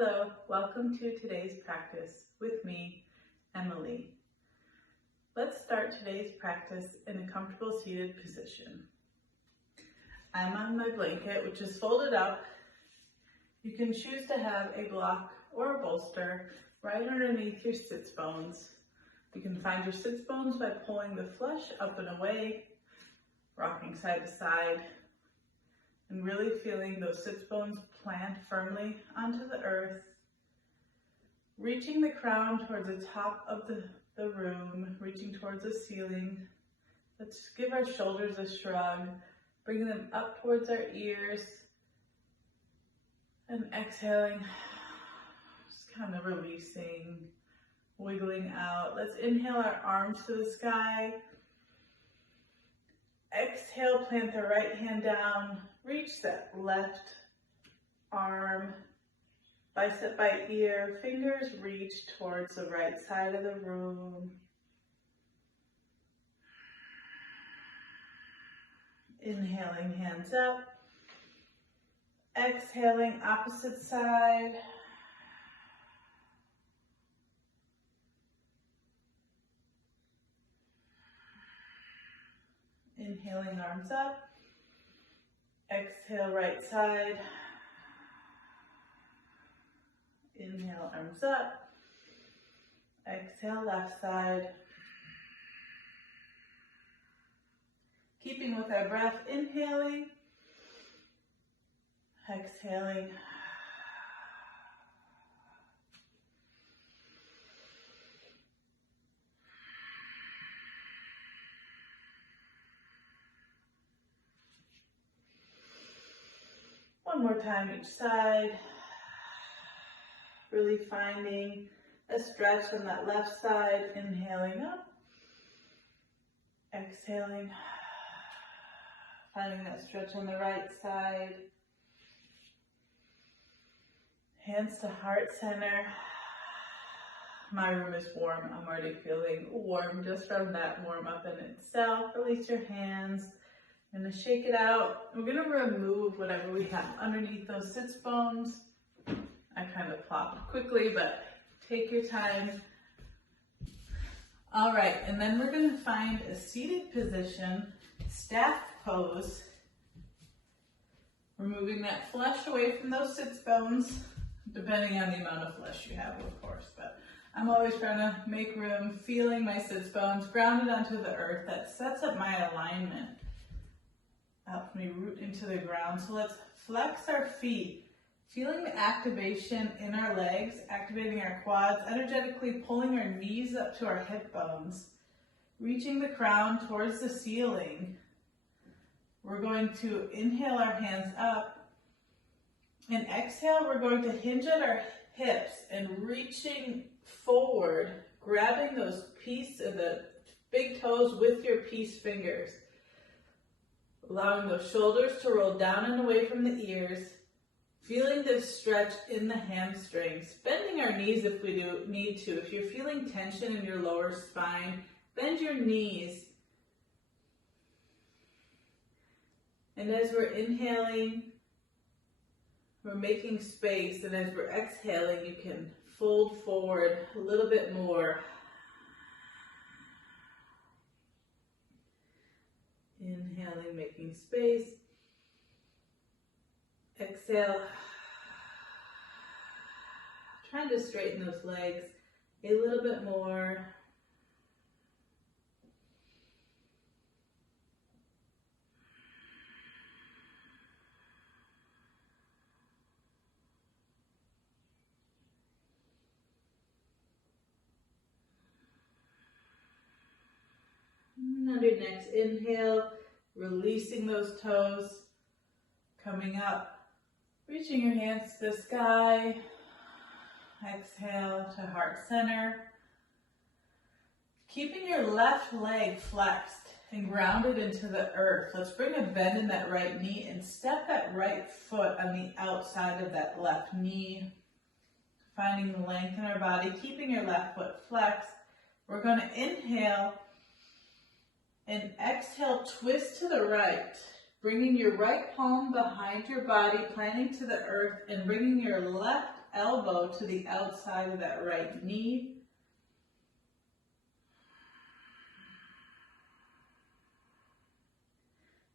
Hello, welcome to today's practice with me, Emily. Let's start today's practice in a comfortable seated position. I'm on my blanket, which is folded up. You can choose to have a block or a bolster right underneath your sits bones. You can find your sits bones by pulling the flesh up and away, rocking side to side, and really feeling those sits bones plant firmly onto the earth, reaching the crown towards the top of the room, reaching towards the ceiling. Let's give our shoulders a shrug, bringing them up towards our ears, and exhaling, just kind of releasing, wiggling out. Let's inhale our arms to the sky. Exhale, plant the right hand down, reach that left arm, bicep by ear, fingers reach towards the right side of the room. Inhaling, hands up. Exhaling, opposite side. Inhaling, arms up. Exhale, right side. Inhale, arms up. Exhale, left side. Keeping with our breath, inhaling, exhaling. One more time each side. Really finding a stretch on that left side. Inhaling up. Exhaling. Finding that stretch on the right side. Hands to heart center. My room is warm. I'm already feeling warm just from that warm up in itself. Release your hands. I'm going to shake it out. We're going to remove whatever we have underneath those sits bones. I kind of plopped quickly, but take your time. All right, and then we're going to find a seated position, staff pose. Removing that flesh away from those sits bones, depending on the amount of flesh you have, of course. But I'm always trying to make room, feeling my sits bones grounded onto the earth. That sets up my alignment. Helps me root into the ground. So let's flex our feet, feeling the activation in our legs, activating our quads, energetically pulling our knees up to our hip bones, reaching the crown towards the ceiling. We're going to inhale our hands up, and exhale, we're going to hinge at our hips and reaching forward, grabbing those the big toes with your peace fingers. Allowing those shoulders to roll down and away from the ears. Feeling this stretch in the hamstrings. Bending our knees if we do need to. If you're feeling tension in your lower spine, bend your knees. And as we're inhaling, we're making space. And as we're exhaling, you can fold forward a little bit more. Inhaling, making space. Exhale. Trying to straighten those legs a little bit more. And on your next inhale, releasing those toes, coming up, reaching your hands to the sky. Exhale to heart center. Keeping your left leg flexed and grounded into the earth. Let's bring a bend in that right knee and step that right foot on the outside of that left knee. Finding the length in our body, keeping your left foot flexed. We're going to inhale and exhale, twist to the right. Bringing your right palm behind your body, planting to the earth, and bringing your left elbow to the outside of that right knee.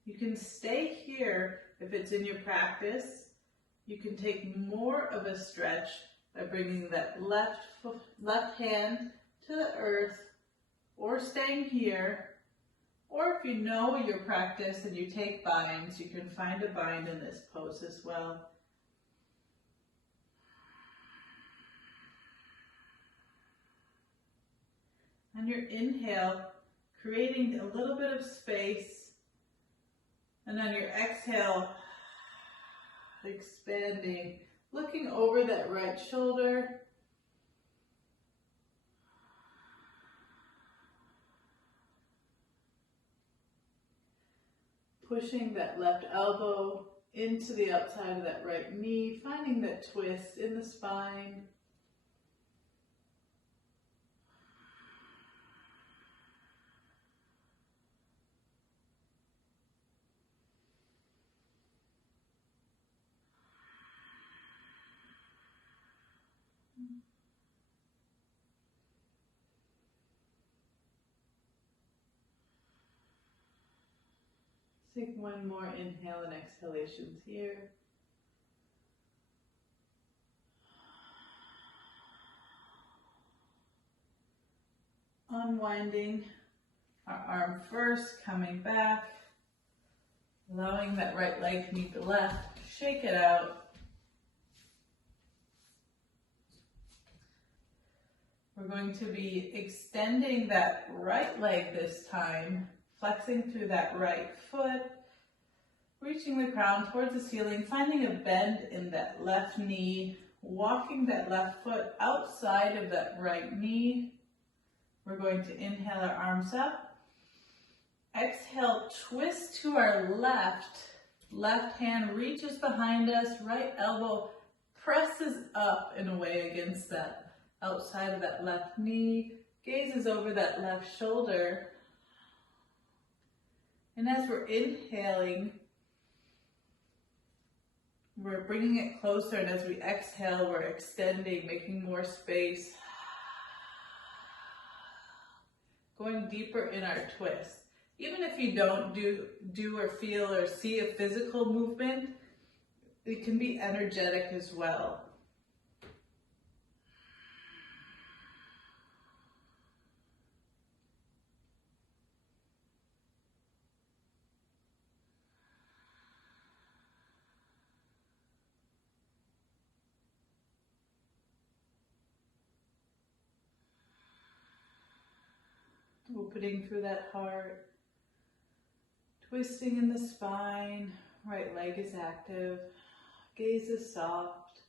You can stay here if it's in your practice. You can take more of a stretch by bringing that left hand to the earth, or staying here. Or if you know your practice and you take binds, you can find a bind in this pose as well. On your inhale, creating a little bit of space, and on your exhale, expanding, looking over that right shoulder. Pushing that left elbow into the outside of that right knee, finding that twist in the spine. Take one more inhale and exhalations here. Unwinding our arm first, coming back, allowing that right leg to meet the left, shake it out. We're going to be extending that right leg this time, flexing through that right foot, reaching the crown towards the ceiling, finding a bend in that left knee, walking that left foot outside of that right knee. We're going to inhale our arms up. Exhale, twist to our left. Left hand reaches behind us, right elbow presses up and away against that outside of that left knee, gazes over that left shoulder. And as we're inhaling, we're bringing it closer, and as we exhale, we're extending, making more space, going deeper in our twist. Even if you don't do or feel or see a physical movement, it can be energetic as well. Opening through that heart, twisting in the spine, right leg is active, gaze is soft.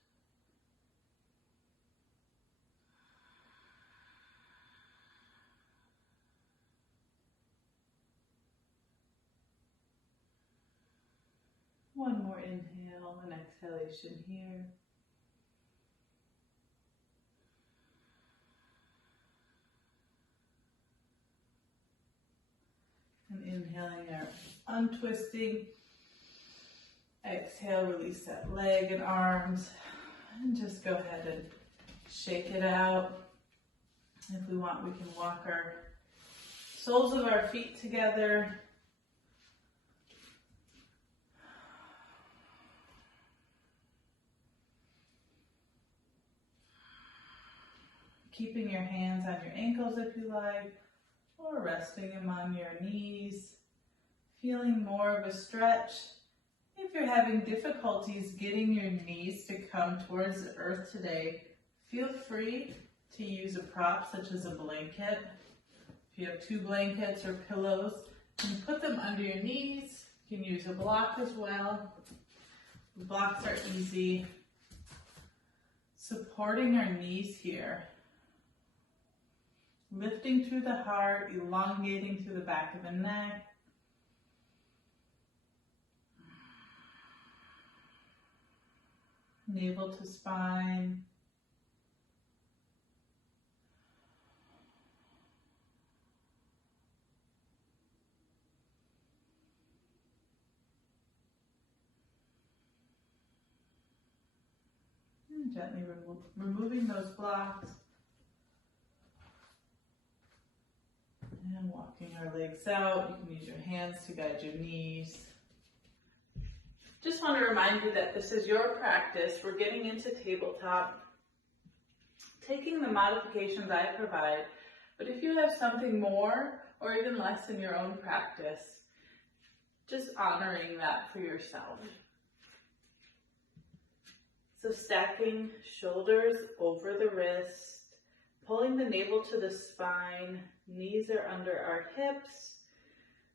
One more inhale and exhalation here. And inhaling our untwisting. Exhale, release that leg and arms. And just go ahead and shake it out. If we want, we can walk our soles of our feet together. Keeping your hands on your ankles if you like, or resting them on your knees, feeling more of a stretch. If you're having difficulties getting your knees to come towards the earth today, feel free to use a prop such as a blanket. If you have 2 blankets or pillows, you can put them under your knees. You can use a block as well. The blocks are easy. Supporting our knees here. Lifting through the heart, elongating through the back of the neck. Navel to spine. And gently removing those blocks. And walking our legs out. You can use your hands to guide your knees. Just want to remind you that this is your practice. We're getting into tabletop, taking the modifications I provide, but if you have something more or even less in your own practice, just honoring that for yourself. So stacking shoulders over the wrist, pulling the navel to the spine, knees are under our hips.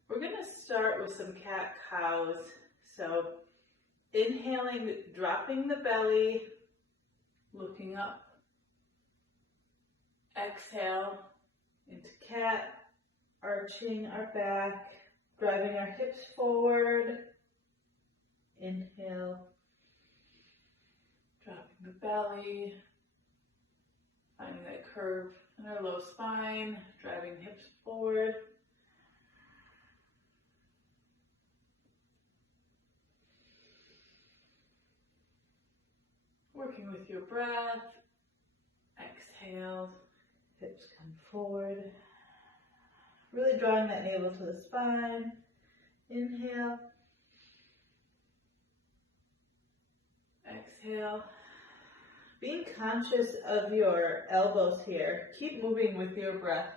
We're going to start with some cat-cows. So inhaling, dropping the belly, looking up. Exhale into cat, arching our back, driving our hips forward. Inhale, dropping the belly, finding that curve in our low spine, driving hips forward. Working with your breath. Exhale, hips come forward. Really drawing that navel to the spine. Inhale. Exhale. Being conscious of your elbows here. Keep moving with your breath.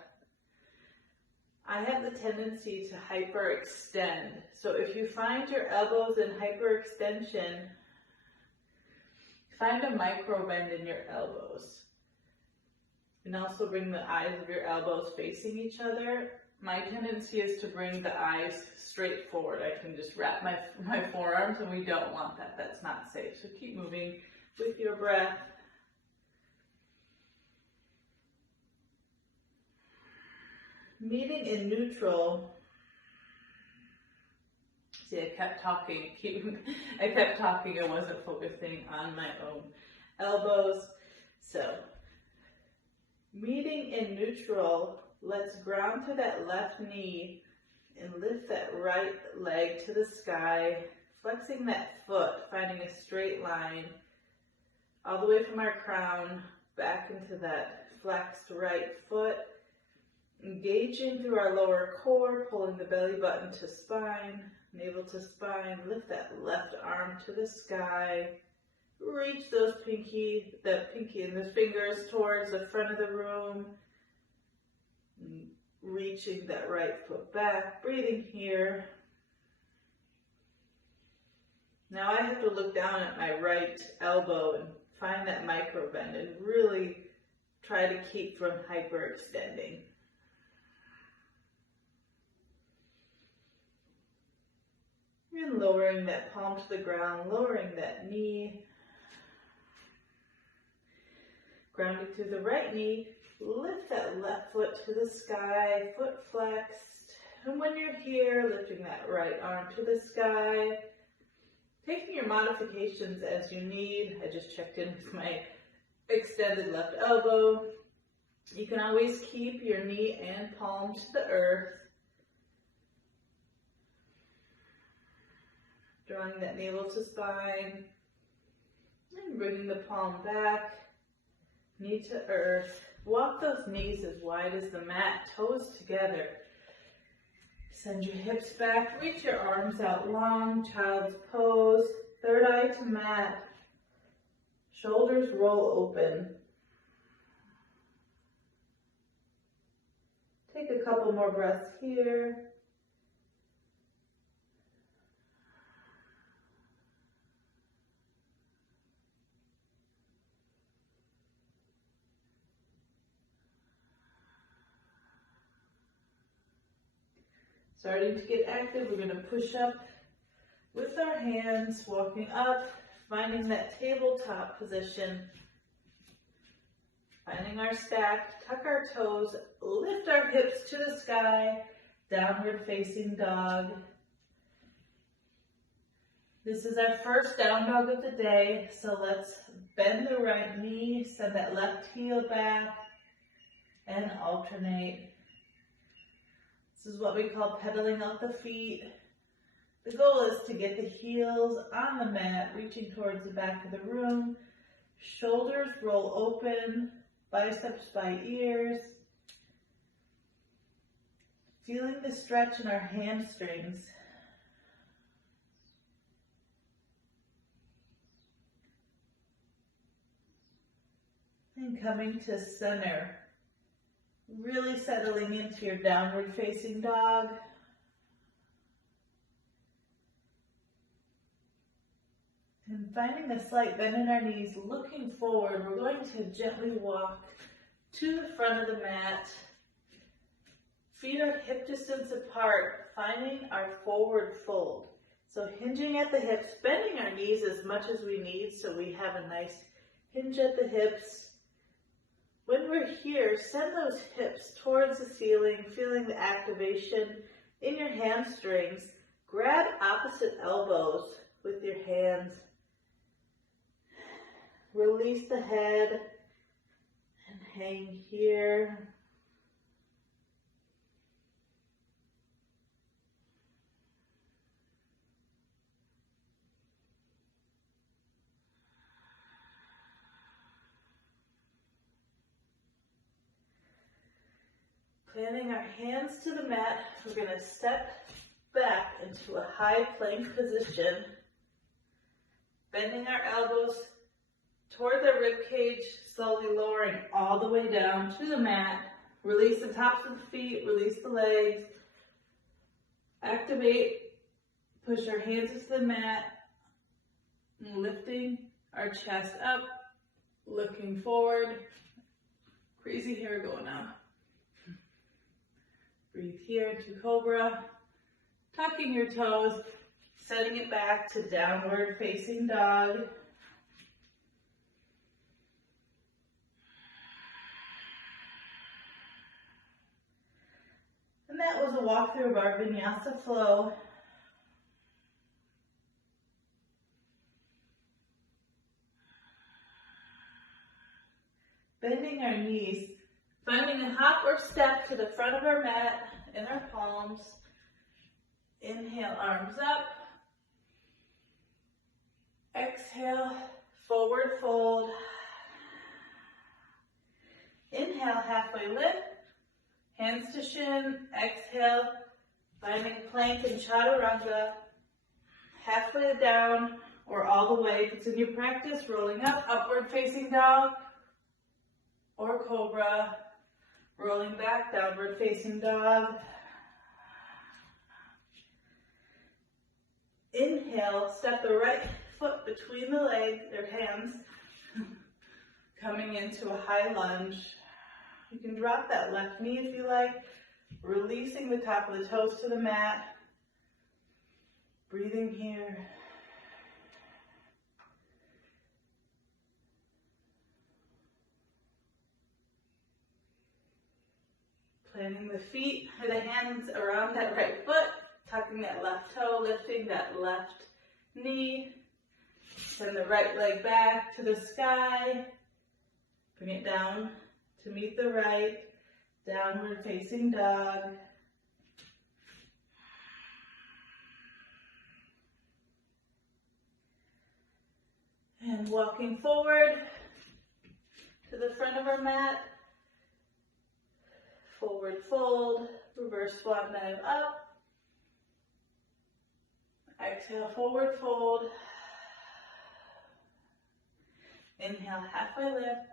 I have the tendency to hyperextend. So if you find your elbows in hyperextension, find a micro bend in your elbows. And also bring the eyes of your elbows facing each other. My tendency is to bring the eyes straight forward. I can just wrap my forearms, and we don't want that. That's not safe. So keep moving with your breath. Meeting in neutral. See, I kept talking. I wasn't focusing on my own elbows. So, meeting in neutral, let's ground to that left knee and lift that right leg to the sky, flexing that foot, finding a straight line all the way from our crown back into that flexed right foot. Engaging through our lower core, pulling the belly button to spine, navel to spine, lift that left arm to the sky, reach the pinky and the fingers towards the front of the room, reaching that right foot back, breathing here. Now I have to look down at my right elbow and find that micro bend and really try to keep from hyperextending. And lowering that palm to the ground, lowering that knee. Grounding through the right knee, lift that left foot to the sky, foot flexed. And when you're here, lifting that right arm to the sky. Taking your modifications as you need. I just checked in with my extended left elbow. You can always keep your knee and palm to the earth. Drawing that navel to spine, and bringing the palm back, knee to earth. Walk those knees as wide as the mat, toes together. Send your hips back, reach your arms out long, child's pose, third eye to mat. Shoulders roll open. Take a couple more breaths here. Starting to get active, we're going to push up with our hands, walking up, finding that tabletop position, finding our stack, tuck our toes, lift our hips to the sky, downward facing dog. This is our first down dog of the day, so let's bend the right knee, send that left heel back, and alternate. This is what we call pedaling out the feet. The goal is to get the heels on the mat, reaching towards the back of the room, Shoulders roll open, biceps by ears. Feeling the stretch in our hamstrings. And coming to center. Really settling into your downward facing dog. And finding a slight bend in our knees, looking forward, we're going to gently walk to the front of the mat. Feet are hip distance apart, finding our forward fold. So hinging at the hips, bending our knees as much as we need so we have a nice hinge at the hips. When we're here, send those hips towards the ceiling, feeling the activation in your hamstrings. Grab opposite elbows with your hands. Release the head and hang here. Planting our hands to the mat, we're going to step back into a high plank position, bending our elbows toward the rib cage, slowly lowering all the way down to the mat. Release the tops of the feet, release the legs. Activate, push our hands into the mat, lifting our chest up, looking forward. Crazy hair going on. Breathe here into Cobra, tucking your toes, setting it back to downward facing dog. And that was a walkthrough of our Vinyasa flow. Bending our knees, finding a hop or step to the front of our mat in our palms. Inhale, arms up. Exhale, forward fold. Inhale, halfway lift. Hands to shin. Exhale, finding plank and chaturanga. Halfway down or all the way. If it's in your practice, rolling up, upward facing dog. Or cobra, rolling back, downward facing dog. Inhale, step the right foot between the legs, or hands, coming into a high lunge. You can drop that left knee if you like, releasing the top of the toes to the mat. Breathing here. Planting the feet or the hands around that right foot, tucking that left toe, lifting that left knee. Send the right leg back to the sky. Bring it down to meet the right. Downward facing dog. And walking forward to the front of our mat. Forward fold, reverse swan dive up. Exhale, forward fold. Inhale, halfway lift.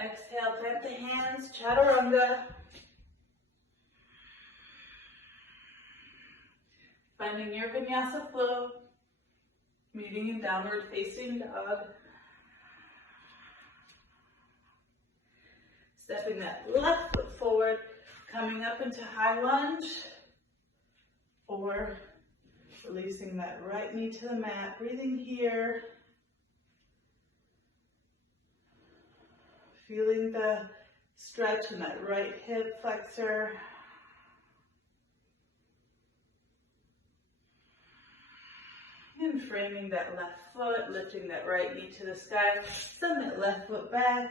Exhale, plant the hands, chaturanga. Finding your Vinyasa flow, meeting in downward facing dog. Stepping that left foot forward, coming up into high lunge, or releasing that right knee to the mat, breathing here. Feeling the stretch in that right hip flexor. And framing that left foot, lifting that right knee to the sky, send that left foot back.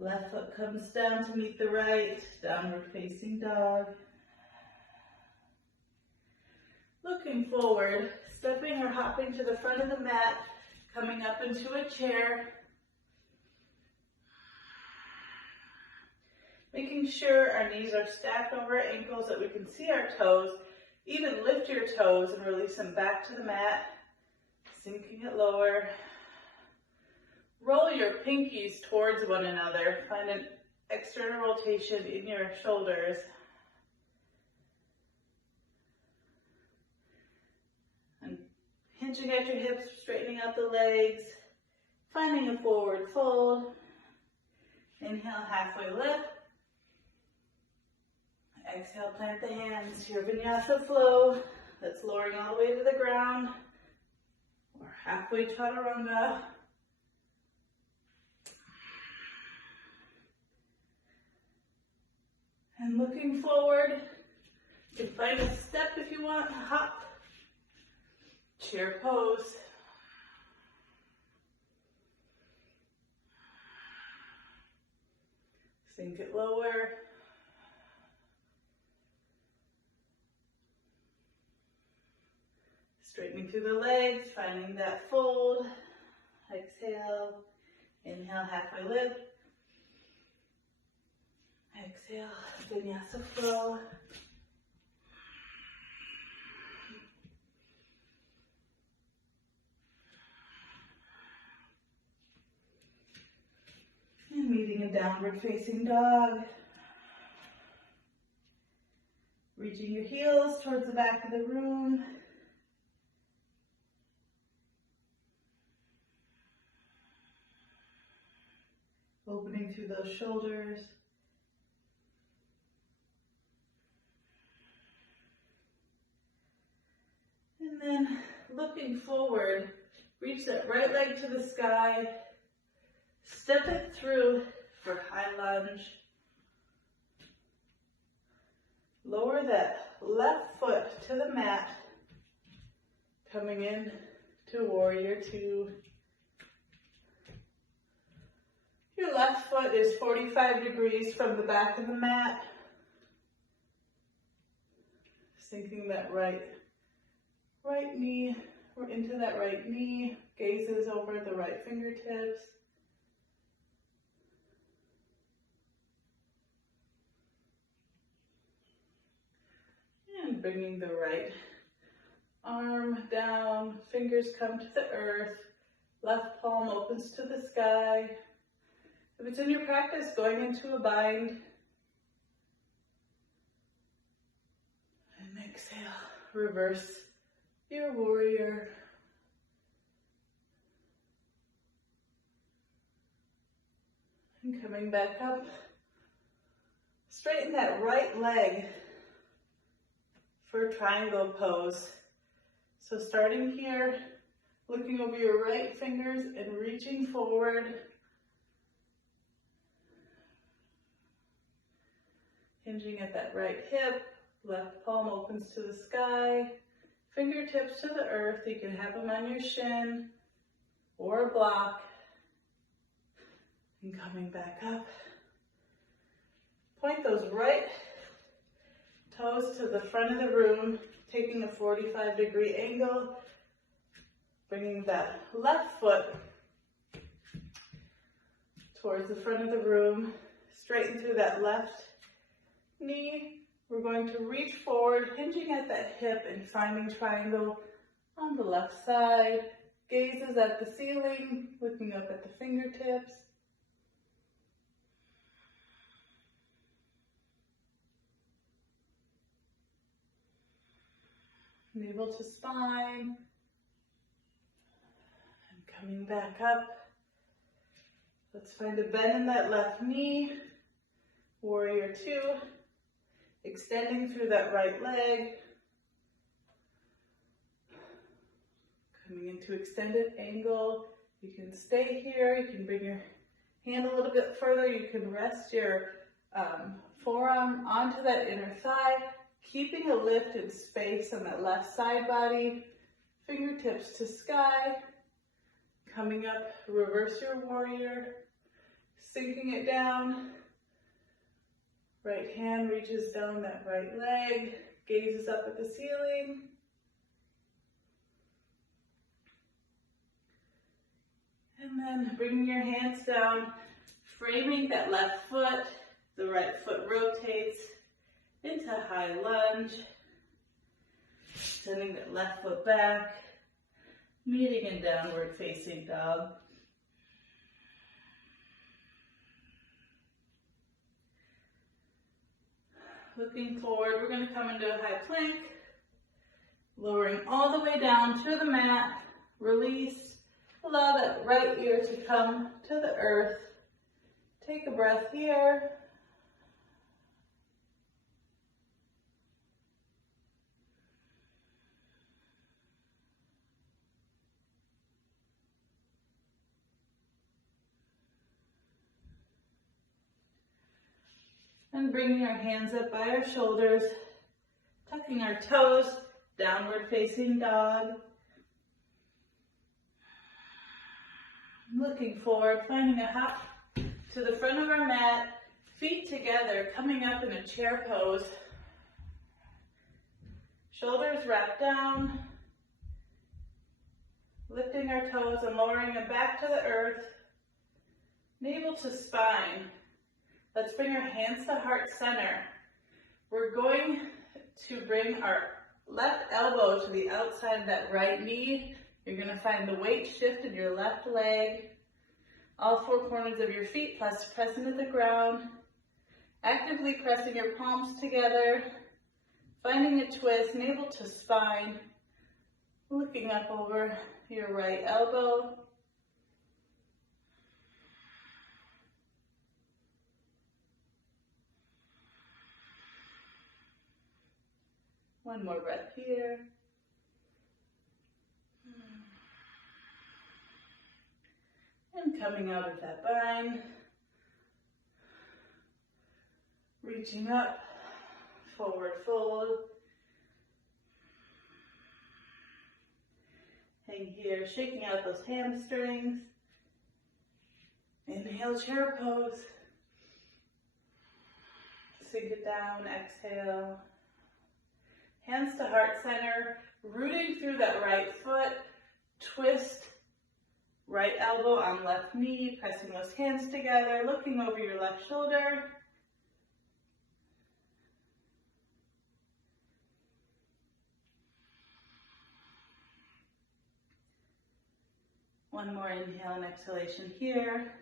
Left foot comes down to meet the right, downward facing dog. Looking forward, stepping or hopping to the front of the mat, coming up into a chair, Making sure our knees are stacked over our ankles, that we can see our toes. Even lift your toes and release them back to the mat, sinking it lower. Roll your pinkies towards one another. Find an external rotation in your shoulders. And hinging at your hips, straightening out the legs, finding a forward fold. Inhale, halfway lift. Exhale, plant the hands. Your Vinyasa flow. That's lowering all the way to the ground. Or halfway chaturanga. And looking forward, you can find a step if you want, hop, chair pose. Sink it lower. Straightening through the legs, finding that fold. Exhale, inhale, halfway lift. Exhale, Vinyasa flow. And meeting a downward facing dog. Reaching your heels towards the back of the room. Opening through those shoulders. And then looking forward, reach that right leg to the sky. Step it through for high lunge. Lower that left foot to the mat. Coming in to warrior two. Your left foot is 45 degrees from the back of the mat. Sinking that right knee, or into that right knee. Gazes over the right fingertips. And bringing the right arm down, fingers come to the earth, left palm opens to the sky. If it's in your practice, going into a bind. And exhale, reverse your warrior. And coming back up, straighten that right leg for triangle pose. So starting here, looking over your right fingers and reaching forward. Hinging at that right hip, left palm opens to the sky, fingertips to the earth. You can have them on your shin or a block. And coming back up. Point those right toes to the front of the room, taking a 45-degree angle, bringing that left foot towards the front of the room, straighten through that left knee. We're going to reach forward, hinging at that hip and finding triangle on the left side. Gazes at the ceiling, looking up at the fingertips. Navel to spine. And coming back up. Let's find a bend in that left knee. Warrior two. Extending through that right leg. Coming into extended angle. You can stay here. You can bring your hand a little bit further. You can rest your forearm onto that inner thigh. Keeping a lift in space on that left side body. Fingertips to sky. Coming up, reverse your warrior. Sinking it down. Right hand reaches down that right leg, gazes up at the ceiling. And then bringing your hands down, framing that left foot, The right foot rotates into high lunge. Sending the left foot back. Meeting in downward facing dog. Looking forward, we're going to come into a high plank. Lowering all the way down to the mat. Release. Allow that right ear to come to the earth. Take a breath here. And bringing our hands up by our shoulders, tucking our toes, downward facing dog. Looking forward, finding a hop to the front of our mat, feet together, coming up in a chair pose. Shoulders wrapped down, lifting our toes and lowering them back to the earth. Navel to spine. Let's bring our hands to heart center. We're going to bring our left elbow to the outside of that right knee. You're going to find the weight shift in your left leg. All four corners of your feet press into the ground. Actively pressing your palms together. Finding a twist, navel to spine. Looking up over your right elbow. One more breath here. And coming out of that bind. Reaching up, forward fold. Hang here, shaking out those hamstrings. Inhale, chair pose. Sink it down, exhale. Hands to heart center, rooting through that right foot, twist, right elbow on left knee, pressing those hands together, looking over your left shoulder. One more inhale and exhalation here.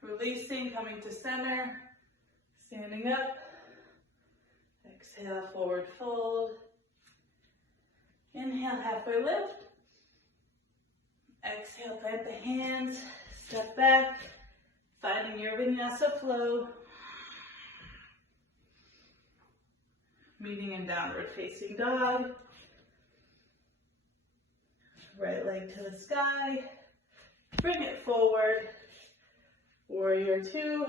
Releasing, coming to center, standing up, exhale, forward fold, inhale, halfway lift, exhale, plant the hands, step back, finding your Vinyasa flow, meeting in downward facing dog, right leg to the sky, bring it forward, warrior two,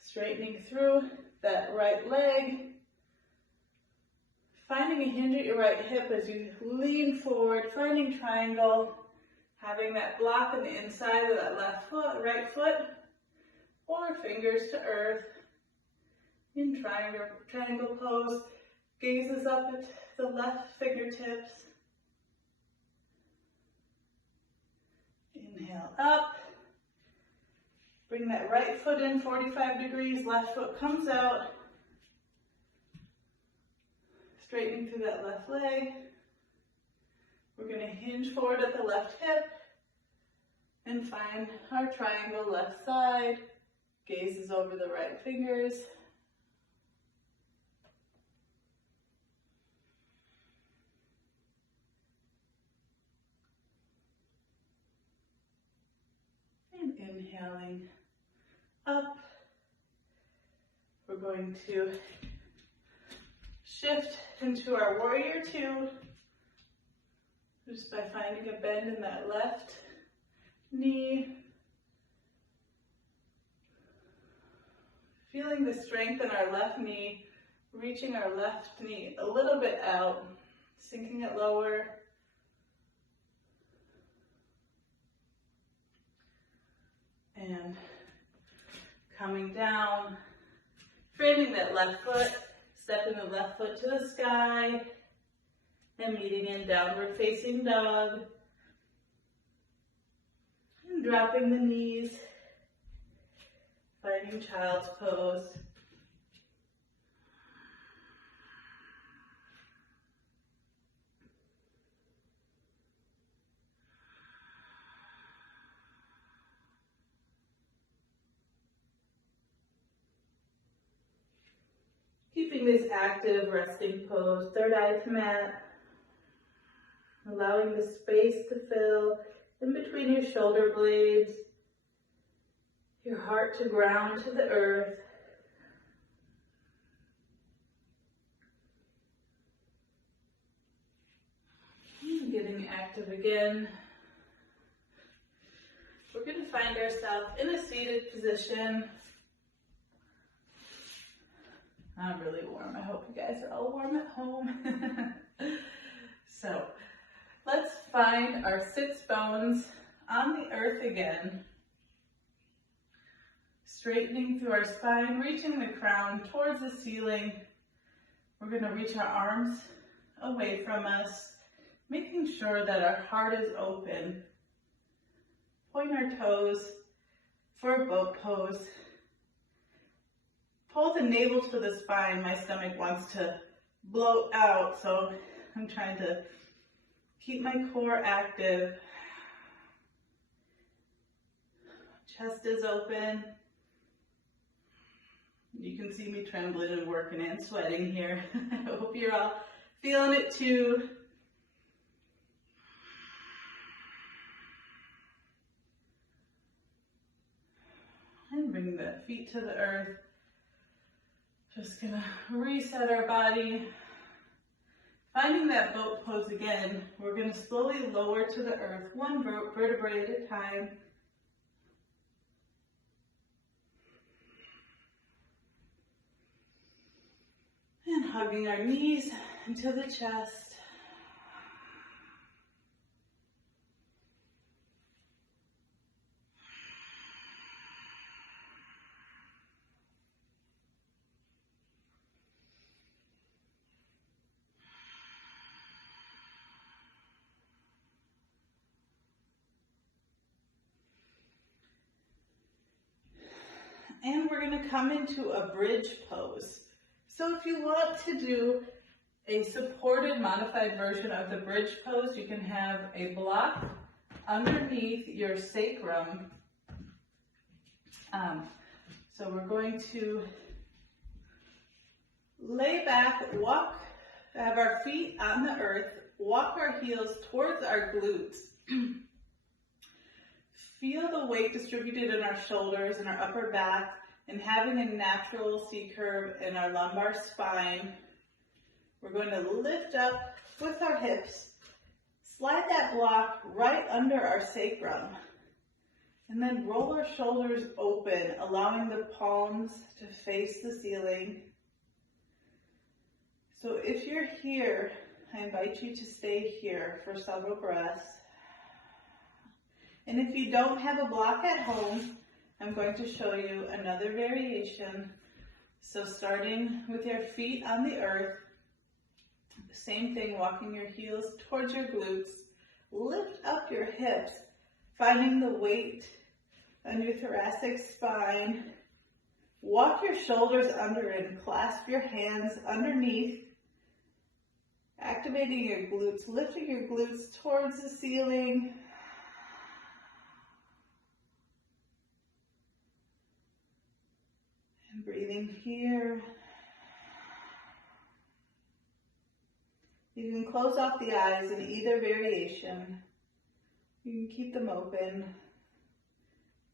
straightening through that right leg, finding a hinge at your right hip as you lean forward, finding triangle, having that block on the inside of that left foot, right foot, or fingers to earth in triangle pose, gazes up at the left fingertips. Inhale up, bring that right foot in 45 degrees, left foot comes out, straightening through that left leg. We're going to hinge forward at the left hip and find our triangle left side, gazes over the right fingers. Inhaling up, we're going to shift into our warrior two, just by finding a bend in that left knee, feeling the strength in our left knee, reaching our left knee a little bit out, sinking it lower. And coming down, framing that left foot, stepping the left foot to the sky, and meeting in downward facing dog. And dropping the knees, finding child's pose. Keeping this active resting pose, third eye to mat, allowing the space to fill in between your shoulder blades, your heart to ground to the earth. And getting active again. We're going to find ourselves in a seated position. I'm really warm. I hope you guys are all warm at home. So let's find our sits bones on the earth again. Straightening through our spine, reaching the crown towards the ceiling. We're going to reach our arms away from us, making sure that our heart is open. Point our toes for a boat pose. Pull the navel to the spine. My stomach wants to blow out, so I'm trying to keep my core active. Chest is open. You can see me trembling and working and sweating here. I hope you're all feeling it too. And bring the feet to the earth. Just gonna reset our body. Finding that boat pose again, we're gonna slowly lower to the earth, one vertebrae at a time. And hugging our knees into the chest. And we're going to come into a bridge pose. So if you want to do a supported modified version of the bridge pose, you can have a block underneath your sacrum. So we're going to lay back, have our feet on the earth, walk our heels towards our glutes. Feel the weight distributed in our shoulders and our upper back, and having a natural C curve in our lumbar spine. We're going to lift up with our hips, slide that block right under our sacrum, and then roll our shoulders open, allowing the palms to face the ceiling. So if you're here, I invite you to stay here for several breaths. And if you don't have a block at home, I'm going to show you another variation. So starting with your feet on the earth, same thing, walking your heels towards your glutes, lift up your hips, finding the weight on your thoracic spine, walk your shoulders under and clasp your hands underneath, activating your glutes, lifting your glutes towards the ceiling. And breathing here. You can close off the eyes in either variation. You can keep them open.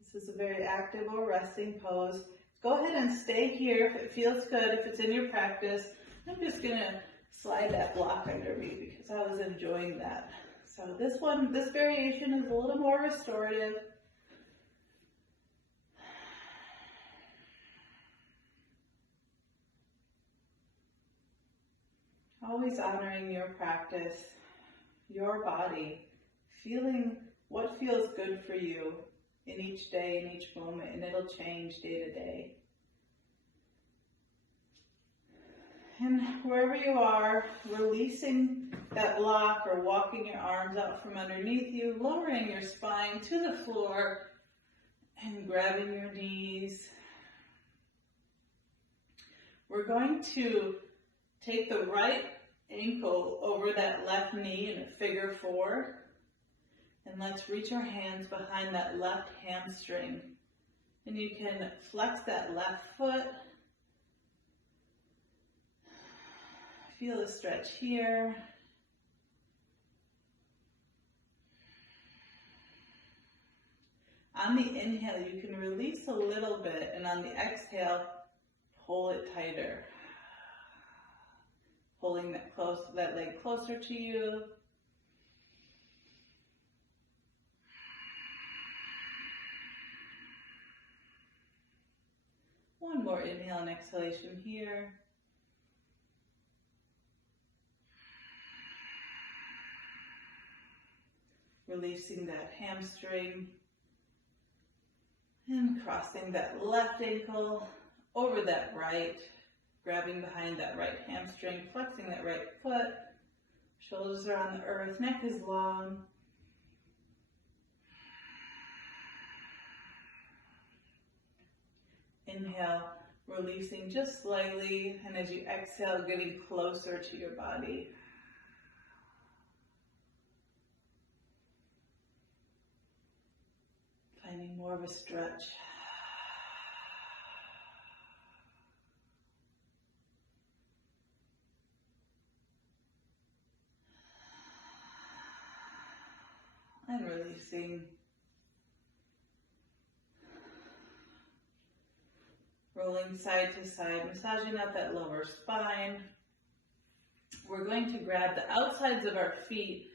This is a very active or resting pose. Go ahead and stay here if it feels good, if it's in your practice. I'm just going to slide that block under me because I was enjoying that. So this variation is a little more restorative. Always honoring your practice, your body, feeling what feels good for you in each day, in each moment, and it'll change day to day. And wherever you are, releasing that block or walking your arms out from underneath you, lowering your spine to the floor and grabbing your knees. We're going to take the right ankle over that left knee in a figure four. And let's reach our hands behind that left hamstring. And you can flex that left foot. Feel the stretch here. On the inhale, you can release a little bit, and on the exhale, pull it tighter. Pulling that leg closer to you. One more inhale and exhalation here. Releasing that hamstring and crossing that left ankle over that right, grabbing behind that right hamstring, flexing that right foot. Shoulders are on the earth, neck is long. Inhale, releasing just slightly, and as you exhale, getting closer to your body. Finding more of a stretch. And releasing. Rolling side to side, massaging out that lower spine. We're going to grab the outsides of our feet.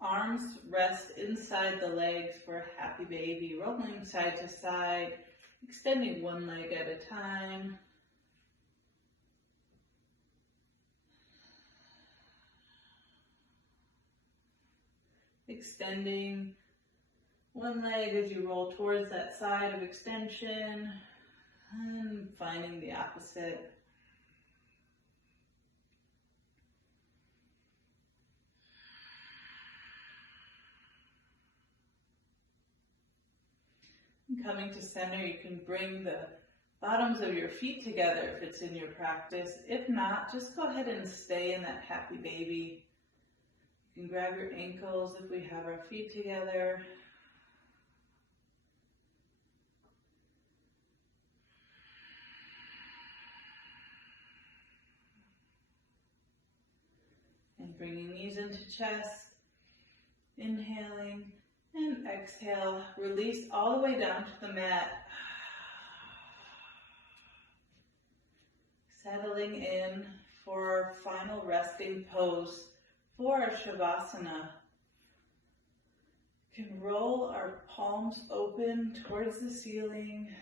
Arms rest inside the legs for a happy baby. Rolling side to side, extending one leg at a time. Extending one leg as you roll towards that side of extension. And finding the opposite. And coming to center, you can bring the bottoms of your feet together if it's in your practice. If not, just go ahead and stay in that happy baby. You can grab your ankles if we have our feet together. Bringing knees into chest, inhaling and exhale. Release all the way down to the mat. Settling in for our final resting pose for our Shavasana. You can roll our palms open towards the ceiling,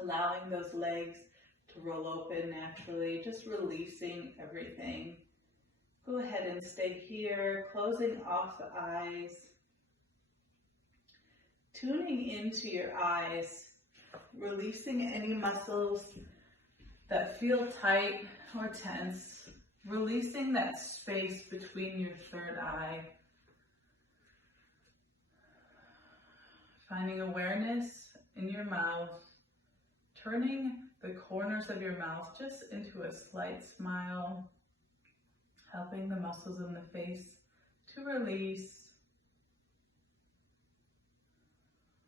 allowing those legs to roll open naturally, just releasing everything. Go ahead and stay here, closing off the eyes, tuning into your eyes, releasing any muscles that feel tight or tense, releasing that space between your third eye, finding awareness in your mouth, turning the corners of your mouth just into a slight smile, helping the muscles in the face to release.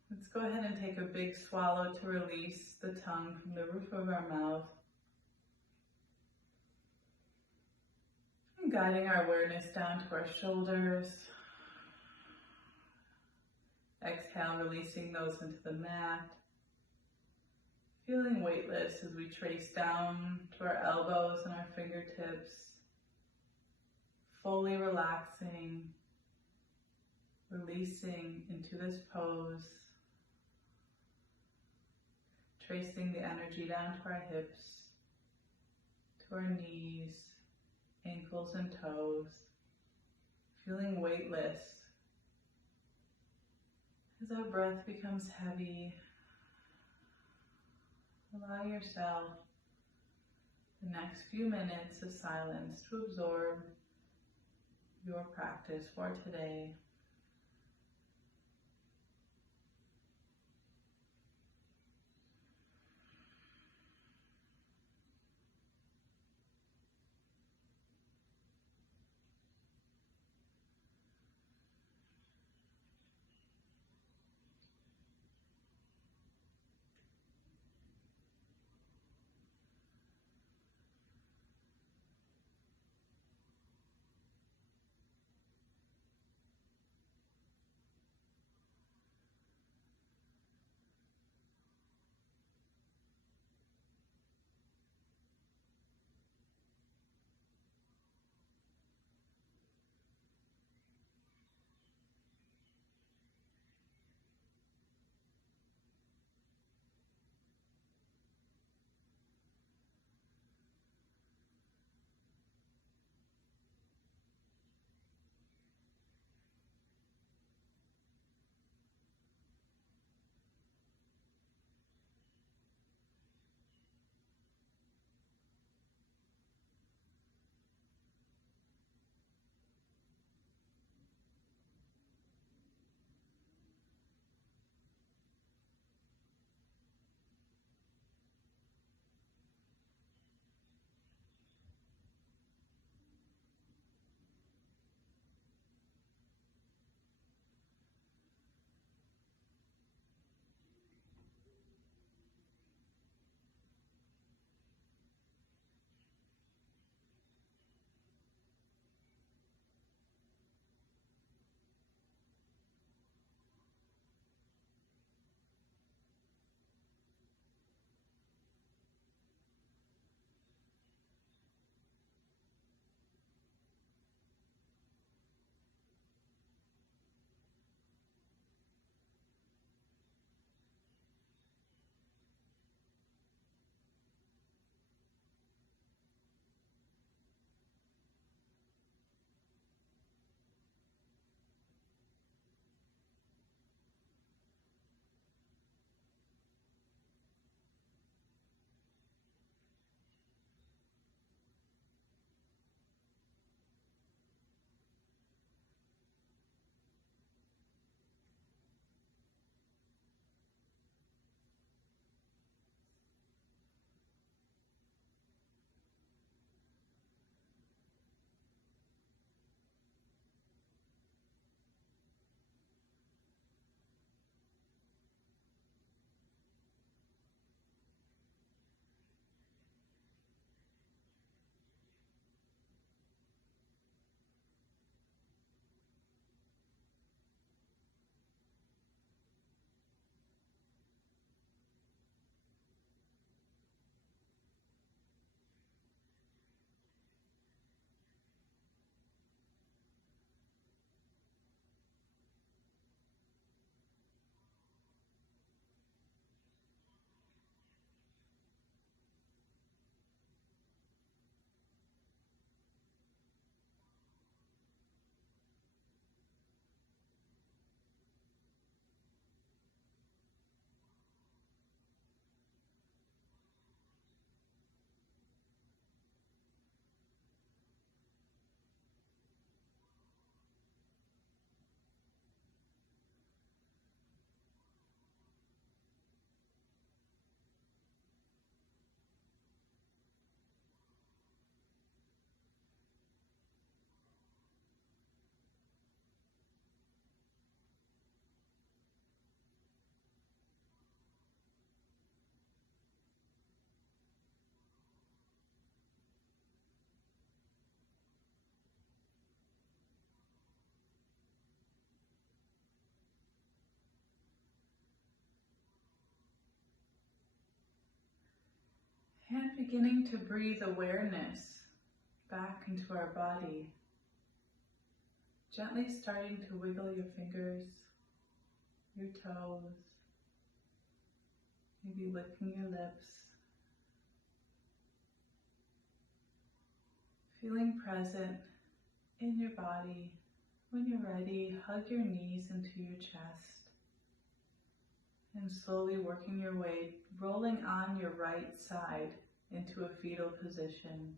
Let's go ahead and take a big swallow to release the tongue from the roof of our mouth. And guiding our awareness down to our shoulders. Exhale, releasing those into the mat. Feeling weightless as we trace down to our elbows and our fingertips. Fully relaxing, releasing into this pose. Tracing the energy down to our hips, to our knees, ankles and toes. Feeling weightless as our breath becomes heavy. Allow yourself the next few minutes of silence to absorb your practice for today. And beginning to breathe awareness back into our body. Gently starting to wiggle your fingers, your toes, maybe licking your lips. Feeling present in your body. When you're ready, hug your knees into your chest. And slowly working your way, rolling on your right side into a fetal position.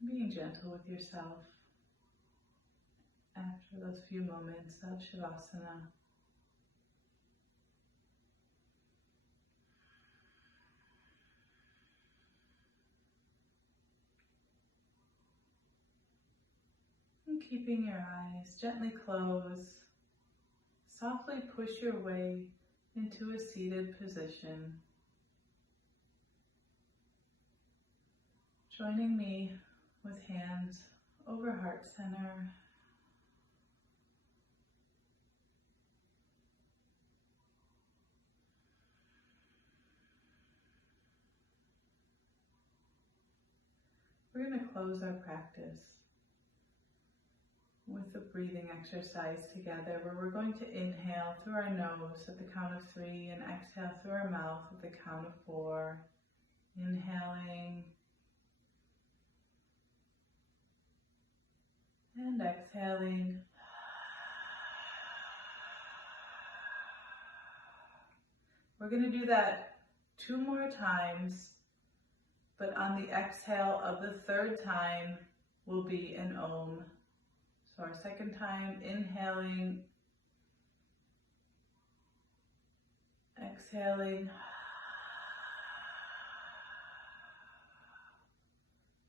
Being gentle with yourself after those few moments of Shavasana. And keeping your eyes gently closed, softly push your way into a seated position. Joining me with hands over heart center. We're going to close our practice with a breathing exercise together where we're going to inhale through our nose at the count of 3 and exhale through our mouth at the count of 4. Inhaling and exhaling. We're going to do that 2 more times, but on the exhale of the 3rd time will be an Om. So our 2nd time, inhaling, exhaling,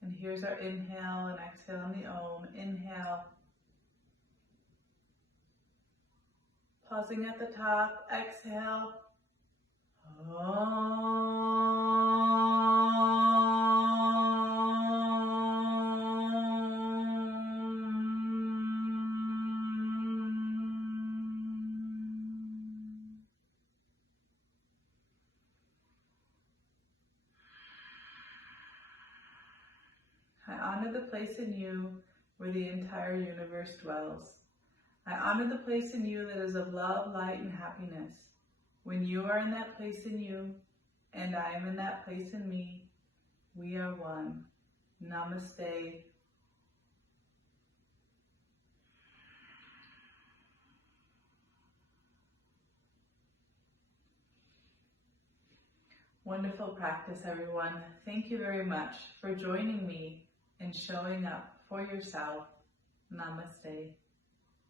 and here's our inhale and exhale on the Om. Inhale, pausing at the top, exhale, I honor the place in you where the entire universe dwells. I honor the place in you that is of love, light, and happiness. When you are in that place in you, and I am in that place in me, we are one. Namaste. Wonderful practice, everyone. Thank you very much for joining me and showing up for yourself. Namaste.